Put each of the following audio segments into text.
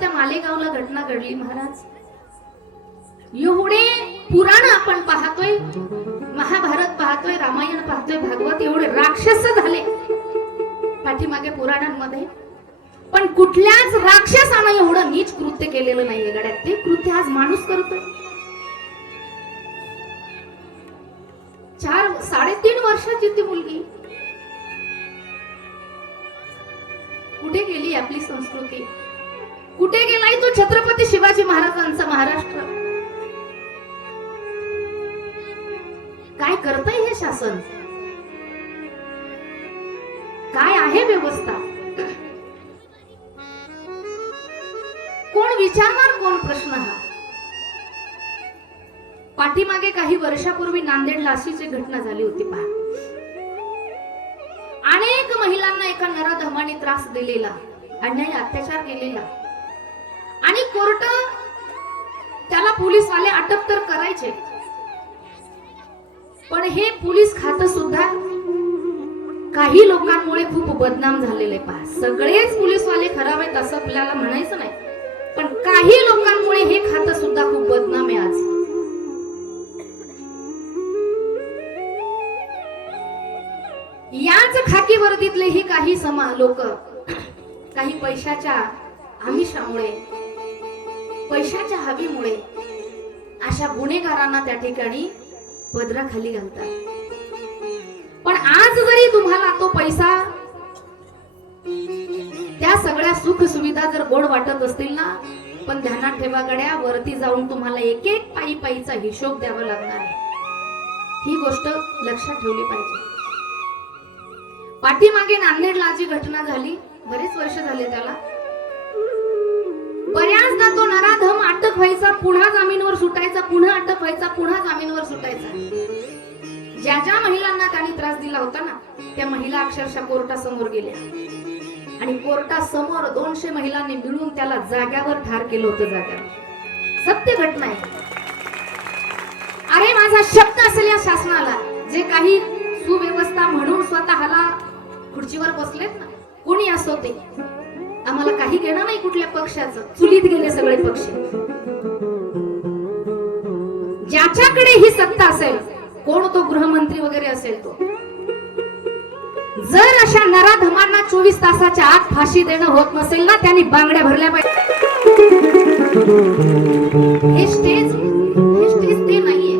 त्या मालेगावला घटना घडली महाराज. एवढे पुराण आपण पाहतोय महाभारत पाहतोय रामायण पाहतोय भागवत एवढे राक्षस झाले पाठीमागे पुराणांमध्ये. पण कुठल्याच राक्षसानं एवढं नीच कृत्य केलेलं नाहीये गड्यात ते कृत्य आज माणूस करतोय. चार साडेतीन वर्षाची ती मुलगी. कुठे गेली आपली संस्कृती? कुठे गेलाय तो छत्रपती शिवाजी महाराजांचा महाराष्ट्र? काय करतय हे शासन? काय आहे व्यवस्था? कोण विचारणार कोण प्रश्न हा? पाठीमागे काही वर्षापूर्वी नांदेड लाशीची घटना झाली होती पहा. अनेक महिलांना एका नराधमाने त्रास दिलेला अन्याय अत्याचार केलेला. आणि कोर्ट त्याला पोलीसवाले अटक तर करायचे. पण हे पोलीस खातं सुद्धा काही लोकांमुळे खूप बदनाम झालेले पहा. सगळेच पोलीसवाले खराब आहेत असं आपल्याला म्हणायचं नाही. पण काही लोकांमुळे हे खातं सुद्धा खूप बदनाम आहे आज. याच खाकी वर्दीतले ही काही समा लोक काही पैशाच्या आमिषामुळे पैशाच्या हवीमुळे अशा गुन्हेगारांना त्या ठिकाणी पदराखाली घालतात. पण आज जरी तुम्हाला तो पैसा त्या सगळ्या सुख सुविधा जर गोड वाटत असतील ना पण ध्यानात ठेवा गड्या वरती जाऊन तुम्हाला एक एक पायी पायीचा हिशोब द्यावा लागणार आहे. ही गोष्ट लक्षात ठेवली पाहिजे. पाठीमागे नांदेडला जी घटना झाली बरेच वर्ष झाले त्याला. बऱ्याचदा तो नराधम अटक व्हायचा पुन्हा जामीनवर सुटायचा पुन्हा अटक व्हायचा पुन्हा जामीनवर सुटायचा. ज्या ज्या महिलांना त्यांनी त्रास दिला होता ना त्या महिला अक्षरशः कोर्टासमोर गेल्या. आणि कोर्टासमोर दोनशे महिलांनी मिळून त्याला जाग्यावर ठार केलं होतं जाग्यावर. सत्य घटना आहे. अरे माझा शब्द असेल या शासनाला. जे काही सुव्यवस्था म्हणून स्वतःला खुर्चीवर बसलेत ना कोणी असो ते. आम्हाला काही घेणं नाही कुठल्या पक्षाचं. चुलीत गेले सगळे पक्ष. ज्याच्याकडे ही सत्ता असेल कोण तो गृहमंत्री वगैरे असेल तो. जर अशा नराधमांना चोवीस तासाच्या आत फाशी देणं होत नसेल ना त्यांनी बांगड्या भरल्या पाहिजे. हे स्टेज हे स्टेज ते नाहीये.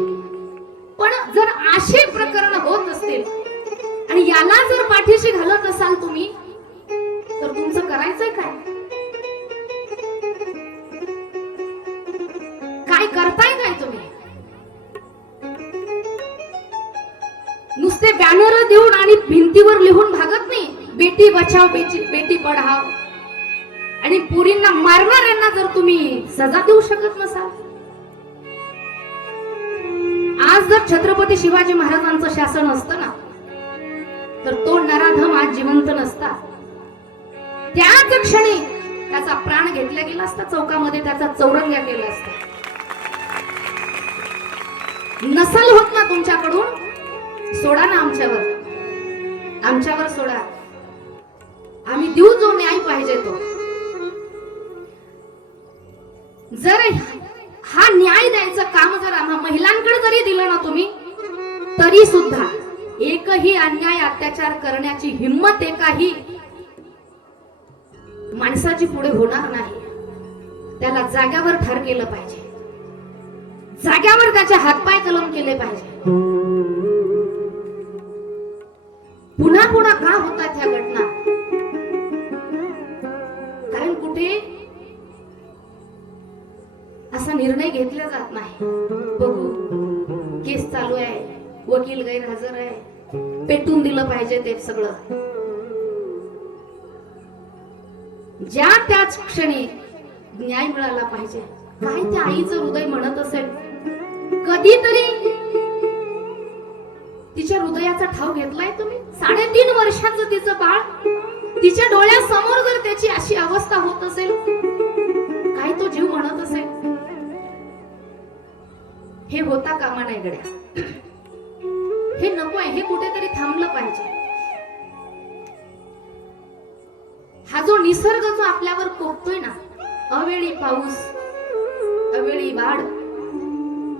पण जर असे प्रकरण होत असतील आणि याला जर पाठीशी घालत असाल तुम्ही बचाव बेटी बेटी पढाव? आणि पुरींना मारणाऱ्यांना जर तुम्ही सजा देऊ शकत नसाल? आज जर छत्रपती शिवाजी महाराजांचं शासन असतं ना तर तो नराधम आज जिवंत नसता. त्याच क्षणी त्याचा प्राण घेतला गेला असता चौकामध्ये त्याचा चौरंग्या केला असता. नसल होत ना तुमच्याकडून? सोडा ना आमच्यावर. आमच्यावर सोडा. आम्ही देऊ जो न्याय पाहिजे तो. जर हा न्याय द्यायचं काम जर आम्हा महिलांकडे जरी दिलं ना तुम्ही तरी सुद्धा एकही अन्याय अत्याचार करण्याची हिंमत एकाही माणसाची पुढे होणार नाही. त्याला जाग्यावर ठार केलं पाहिजे. जाग्यावर त्याचे हातपाय कलम केले पाहिजे. वकील गैरहजर आहे. पेटून दिलं पाहिजे ते सगळं. ज्या त्याच क्षणी न्याय मिळाला पाहिजे. काय त्या आईचं हृदय म्हणत असेल? कधीतरी तिच्या हृदयाचा ठाव घेतलाय तुम्ही? साडेतीन वर्षाचं तिचं बाळ तिच्या डोळ्यासमोर जर त्याची अशी अवस्था होत असेल काय तो जीव म्हणत असेल? हे होता कामा नाही गड्या. थांबलं पाहिजे. हा जो निसर्ग जो आपल्यावर कोपतोय ना अवेळी पाऊस अवेळी वाढ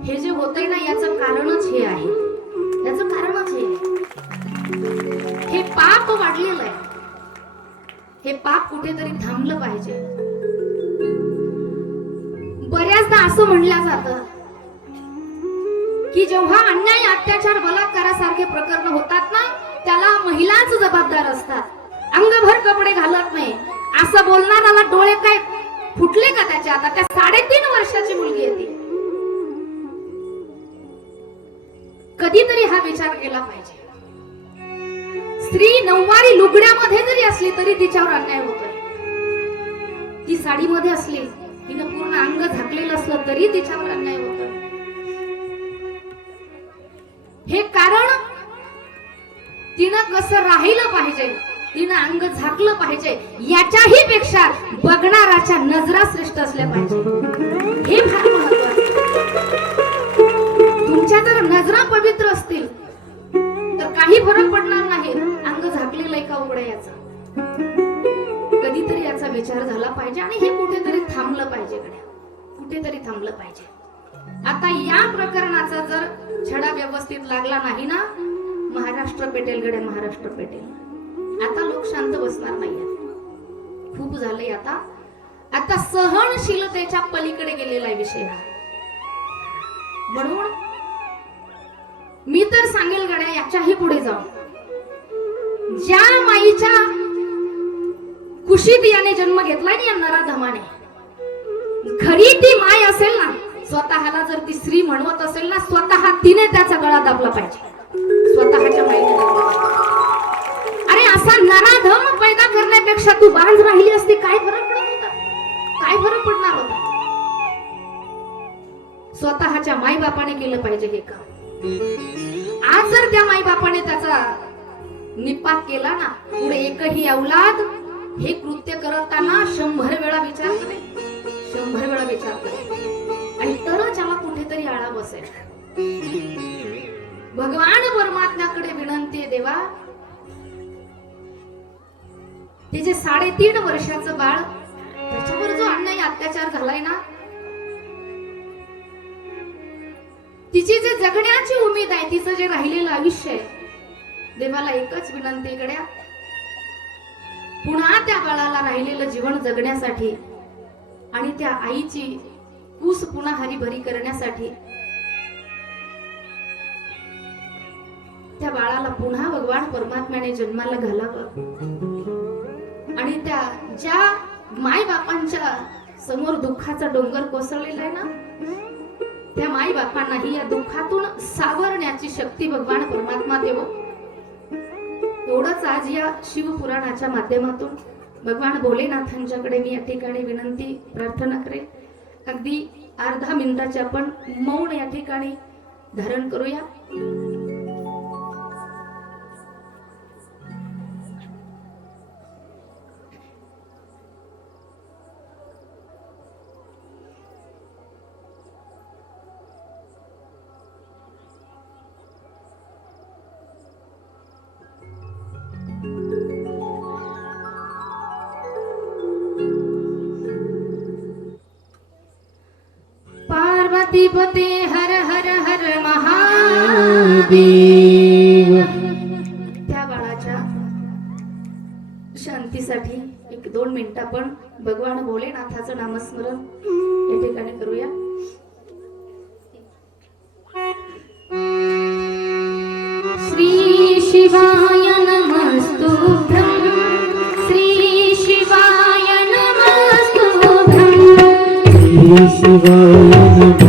हे जे होतंय ना याचं कारणच हे आहे. याचं कारणच हे आहे. हे पाप वाढलेलं आहे. हे पाप कुठेतरी थांबलं पाहिजे. बऱ्याचदा असं म्हणलं जातं की जेव्हा अन्याय अत्याचार बलात्कारासारखे प्रकरण होतात त्याला महिलाच जबाबदार असतात. अंगभर कपडे घालत नाही. असं बोलणाराला डोळे काय फुटले का त्याच्या आता त्या साडेतीन वर्षाची मुलगी आहे ती. कधीतरी हा विचार केला पाहिजे. स्त्री नऊवारी लुगड्यामध्ये जरी असली तरी तिच्यावर अन्याय होतोय. ती साडीमध्ये असली तिनं पूर्ण अंग झाकलेलं असलं तरी तिच्यावर अन्याय होतोय. हे कारण तिनं कसं राहिलं पाहिजे? तिनं अंग झाकलं पाहिजे? याच्याही पेक्षा बघणाराच्या नजरा श्रेष्ठ असल्या पाहिजे. हे फार महत्वाचं तुमच्या जर नजरा पवित्र असतील तर काही फरक पडणार नाही. अंग झाकलेलं आहे का उघड याचा? कधीतरी याचा विचार झाला पाहिजे आणि हे कुठेतरी थांबलं पाहिजे कुठेतरी थांबलं पाहिजे. आता या प्रकरणाचा जर छडा व्यवस्थित लागला नाही ना महाराष्ट्र पेटेल गडे महाराष्ट्र पेटेल. आता लोक शांत बसणार नाही खूप झालंय आता. आता सहनशीलतेच्या पलीकडे गेलेला आहे विषय हा. म्हणून मी तर सांगेल गड्या याच्याही पुढे जाऊ ज्या माईच्या खुशीत याने जन्म घेतलाय ना या नराधमाने खरी ती माय असेल ना स्वतःला जर ती स्त्री म्हणवत असेल ना स्वतः तिने त्याचा गळा दाबला पाहिजे. स्वतःच्या माईने अरे असा नराधम पैदा करण्यापेक्षा तू बांध राहिली असती काय फरक पडत होता? काय फरक पडणार होता? स्वतःच्या माई बापाने केलं पाहिजे हे काम. आज जर त्या माई बापाने त्याचा निपात केला ना पुढे एकही औलाद हे कृत्य करताना शंभर वेळा विचार करेल शंभर वेळा विचार करेल आणि तरच आम्हाला कुठेतरी आळा बसेल. भगवान परमात्म्याकडे विनंती आहे देवा. ते जे साडेतीन वर्षाचं बाळ त्याच्यावर जो अन्याय अत्याचार झालाय ना तिची जे जगण्याची उमेद आहे तिचं जे राहिलेलं आयुष्य आहे देवाला एकच विनंती इकड्या पुन्हा त्या बाळाला राहिलेलं जीवन जगण्यासाठी आणि त्या आईची कूस पुन्हा हरीभरी करण्यासाठी त्या बाळाला पुन्हा भगवान परमात्म्याने जन्माला घालावं. आणि त्या ज्या माय बापांच्या समोर दुःखाचा डोंगर कोसळलेला आहे ना त्या माई बापांनाही या दुःखातून सावरण्याची शक्ती भगवान परमात्मा देव. एवढंच आज या शिवपुराणाच्या माध्यमातून भगवान भोलेनाथांच्याकडे मी या ठिकाणी विनंती प्रार्थना करेन. अगदी अर्धा मिनिटाचे आपण मौन या ठिकाणी धारण करूया. पते हर हर हर महादेव. त्या बाळाच्या शांतीसाठी एक दोन मिनिट आपण भगवान भोलेनाथाचं नामस्मरण या ठिकाणी करूया. श्री शिवाय नमस्तुभ्यं श्री शिवाय नमस्तुभ्यं शिवाय नमः